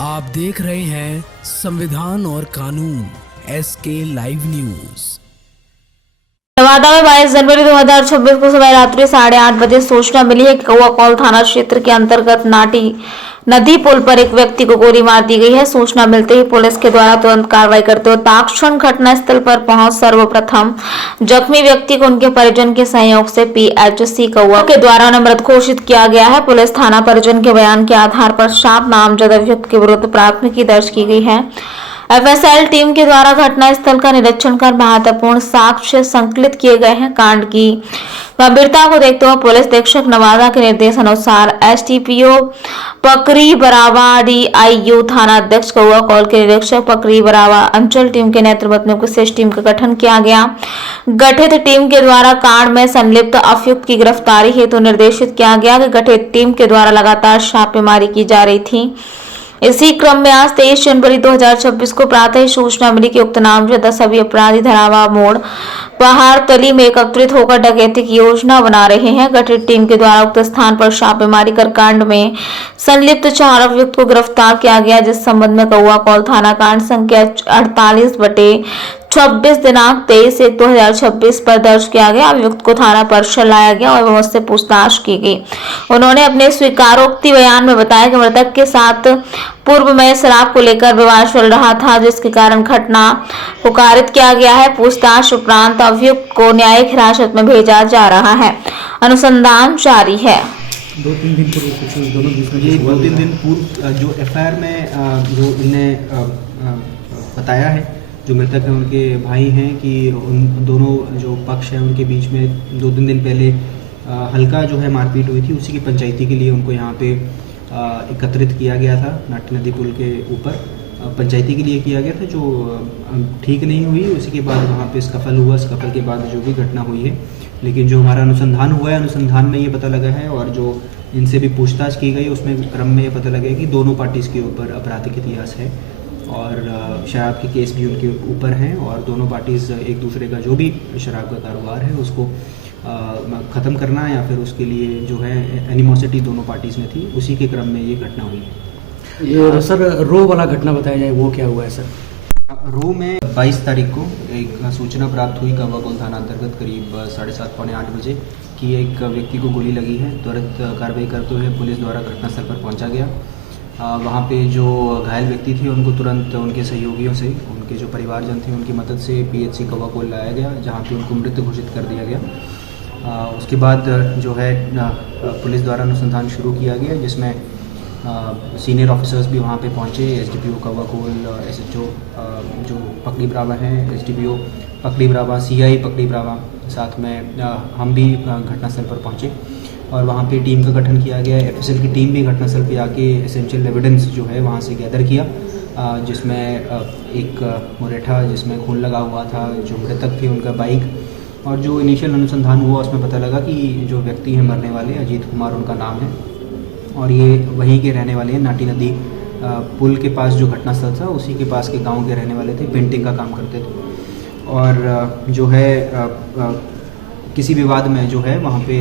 आप देख रहे हैं संविधान और कानून SK लाइव न्यूज। नवादा में 22 जनवरी 2026 को सुबह रात्रि 8:30 बजे सूचना मिली है कि कौआकोल थाना क्षेत्र के अंतर्गत नाटी नदी पुल पर एक व्यक्ति को गोली मार दी गई है। सूचना मिलते ही पुलिस के द्वारा तुरंत कार्रवाई करते हुए तत्क्षण घटनास्थल पर पहुंच सर्वप्रथम जख्मी व्यक्ति को उनके परिजन के सहयोग से PHC कौआ के द्वारा उन्हें मृत घोषित किया गया है। पुलिस थाना परिजन के बयान के आधार पर 7 नामजद अभियुक्त के विरुद्ध प्राथमिकी दर्ज की गई है। FSL टीम के द्वारा घटनास्थल का निरीक्षण कर महत्वपूर्ण साक्ष्य संकलित किए गए हैं। कांड की गंभीरता को देखते हुए पुलिस अधीक्षक नवादा के निर्देश अनुसार STPO पकरी बरावा DIU थाना अध्यक्ष कौआकोल के निरीक्षक पकरी बरावा अंचल टीम के नेतृत्व में विशेष टीम का गठन किया गया। गठित टीम के द्वारा कांड में संलिप्त अभियुक्त की गिरफ्तारी हेतु निर्देशित किया गया कि गठित टीम के द्वारा लगातार छापेमारी की जा रही थी। इसी क्रम में आज 23 जनवरी 2026 को प्रातः सूचना मिली कि उक्त नामजद सभी अपराधी धरावा मोड़ पहाड़तली में एकत्रित होकर डकैती की योजना बना रहे हैं। गठित टीम के द्वारा उक्त स्थान पर छापेमारी कर कांड में संलिप्त 4 अभियुक्त को गिरफ्तार किया गया, जिस संबंध में कौआकोल थाना कांड संख्या 48/26 दिनांक 23/1/2026 पर दर्ज किया गया। अभियुक्त को थाना परिसर लाया गया और उससे पूछताछ की गई। उन्होंने अपने स्वीकारोक्ति बयान में बताया कि मृतक के साथ पूर्व में शराब को लेकर विवाद चल रहा था, जिसके कारण घटना को कारित किया गया है। पूछताछ उपरांत अभियुक्त को न्यायिक हिरासत में भेजा जा रहा है। अनुसंधान जारी है। 2-3 दिन पूर्व ये 2-3 दिन पूर्व जो FIR में जो इन्हें बताया है, जो मृतक है उनके भाई हैं, कि उन दोनों जो पक्ष हैं उनके बीच में 2-3 दिन पहले हल्का जो है मारपीट हुई थी। उसी की पंचायती के लिए उनको यहाँ पे एकत्रित किया गया था नाटी नदी पुल के ऊपर। पंचायती के लिए किया गया था, जो ठीक नहीं हुई। उसी के बाद वहाँ पे स्कफल हुआ। स्कफल के बाद जो भी घटना हुई है, लेकिन जो हमारा अनुसंधान हुआ है, अनुसंधान में ये पता लगा है और जो इनसे भी पूछताछ की गई उसमें क्रम में ये पता लगा है कि दोनों पार्टीज़ के ऊपर आपराधिक इतिहास है और शराब के केस भी उनके ऊपर हैं और दोनों पार्टीज़ एक दूसरे का जो भी शराब का कारोबार है उसको ख़त्म करना या फिर उसके लिए जो है एनिमोसिटी दोनों पार्टीज़ में थी। उसी के क्रम में ये घटना हुई है। ये सर रो वाला घटना बताया जाए, वो क्या हुआ है सर? रो में 22 तारीख को एक सूचना प्राप्त हुई कौआकोल थाना अंतर्गत करीब 7:30 पौने 8 बजे कि एक व्यक्ति को गोली लगी है। तुरंत कार्रवाई करते हुए पुलिस द्वारा घटनास्थल पर पहुंचा गया। वहाँ पे जो घायल व्यक्ति थे उनको तुरंत उनके सहयोगियों से, उनके जो परिवारजन थे उनकी मदद से PHC कौआकोल लाया गया, जहाँ पे उनको मृत घोषित कर दिया गया। उसके बाद जो है पुलिस द्वारा अनुसंधान शुरू किया गया, जिसमें सीनियर ऑफिसर्स भी वहाँ पे पहुँचे। SDPO कौआकोल, SHO जो पकड़ी ब्रावा हैं, SDPO पकड़ी ब्रावा, CI पकड़ी ब्रावा, साथ में हम भी घटनास्थल पर पहुँचे और वहाँ पे टीम का गठन किया गया। FSL की टीम भी घटनास्थल पे आके एसेंशियल एविडेंस जो है वहाँ से गैदर किया, जिसमें एक मुरेठा जिसमें खून लगा हुआ था, जो मृतक थे उनका बाइक, और जो इनिशियल अनुसंधान हुआ उसमें पता लगा कि जो व्यक्ति हैं मरने वाले अजीत कुमार उनका नाम है और ये वहीं के रहने वाले हैं। नाटी नदी पुल के पास जो घटनास्थल था उसी के पास के गांव के रहने वाले थे, पेंटिंग का काम करते थे और जो है किसी विवाद में जो है वहाँ पे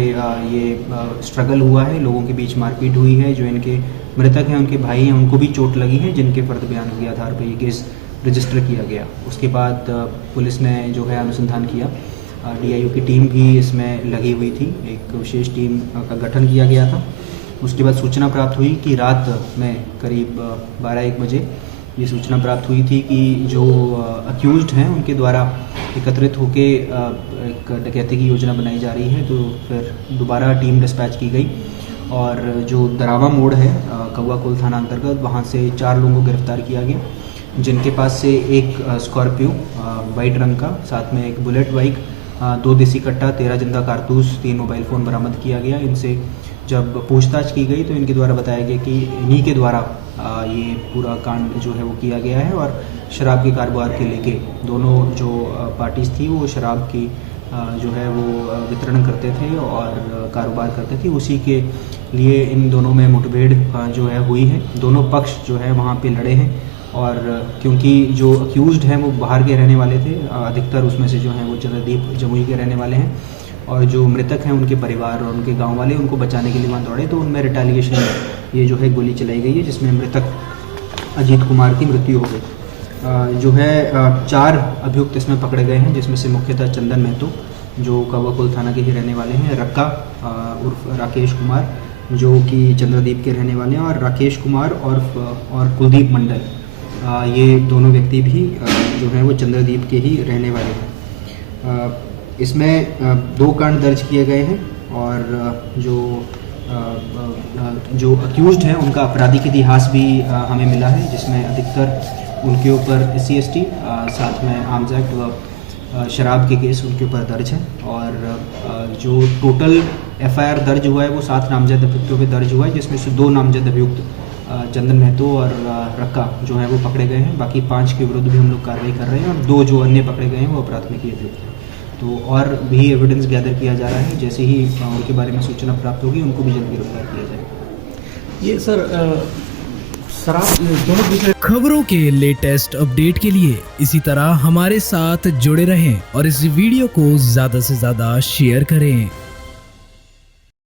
ये स्ट्रगल हुआ है, लोगों के बीच मारपीट हुई है। जो इनके मृतक हैं उनके भाई हैं, उनको भी चोट लगी है, जिनके फर्द बयान के आधार पर ये केस रजिस्टर किया गया। उसके बाद पुलिस ने जो है अनुसंधान किया। DIU की टीम भी इसमें लगी हुई थी, एक विशेष टीम का गठन किया गया था। उसके बाद सूचना प्राप्त हुई कि रात में करीब 12-1 बजे ये सूचना प्राप्त हुई थी कि जो अक्यूज्ड हैं उनके द्वारा एकत्रित होके एक डकैती की योजना बनाई जा रही है। तो फिर दोबारा टीम डिस्पैच की गई और जो दरावा मोड़ है कौआकोल थाना अंतर्गत, वहाँ से 4 लोगों को गिरफ्तार किया गया, जिनके पास से एक स्कॉर्पियो वाइट रंग का, साथ में एक बुलेट बाइक, 2 देसी कट्टा, 13 जिंदा कारतूस, 3 मोबाइल फ़ोन बरामद किया गया। इनसे जब पूछताछ की गई तो इनके द्वारा बताया गया कि इन्हीं के द्वारा ये पूरा कांड जो है वो किया गया है और शराब के कारोबार के लेके दोनों जो पार्टीज़ थी वो शराब की जो है वो वितरण करते थे और कारोबार करते थे। उसी के लिए इन दोनों में मुठभेड़ जो है हुई है। दोनों पक्ष जो है वहाँ पे लड़े हैं और क्योंकि जो अक्यूज्ड हैं वो बाहर के रहने वाले थे, अधिकतर उसमें से जो हैं वो चंद्रदीप जमुई के रहने वाले हैं और जो मृतक हैं उनके परिवार और उनके गांव वाले उनको बचाने के लिए वहाँ दौड़े, तो उनमें रिटेलिएशन ये जो है गोली चलाई गई है, जिसमें मृतक अजीत कुमार की मृत्यु हो गई। जो है 4 अभियुक्त इसमें पकड़े गए हैं, जिसमें से मुख्यतः चंदन महतो जो कौवाकोल थाना के ही रहने वाले हैं, रक्का उर्फ राकेश कुमार जो कि चंद्रदीप के रहने वाले हैं, और राकेश कुमार और कुलदीप मंडल, ये दोनों व्यक्ति भी जो है वो चंद्रदीप के ही रहने वाले हैं। इसमें 2 कांड दर्ज किए गए हैं और जो अक्यूज्ड हैं उनका आपराधिक इतिहास भी हमें मिला है, जिसमें अधिकतर उनके ऊपर SC/ST साथ में आर्म्स एक्ट व शराब के केस उनके ऊपर दर्ज है। और जो टोटल FIR दर्ज हुआ है वो 7 नामजद अभियुक्तों पे दर्ज हुआ है, जिसमें से 2 नामजद अभियुक्त चंदन महतो और रक्का जो है वो पकड़े गए हैं। बाकी 5 के विरुद्ध भी हम लोग कार्रवाई कर रहे हैं और 2 जो अन्य पकड़े गए हैं वो प्राथमिकी अभियुक्त हैं। तो और भी एविडेंस गैदर किया जा रहा है, जैसे ही उनके बारे में सूचना प्राप्त होगी उनको भी जल्द गिरफ्तार किया जाएगा। ये सर शराब दोनों दूसरे खबरों के लेटेस्ट अपडेट के लिए इसी तरह हमारे साथ जुड़े रहें और इस वीडियो को ज्यादा से ज्यादा शेयर करें।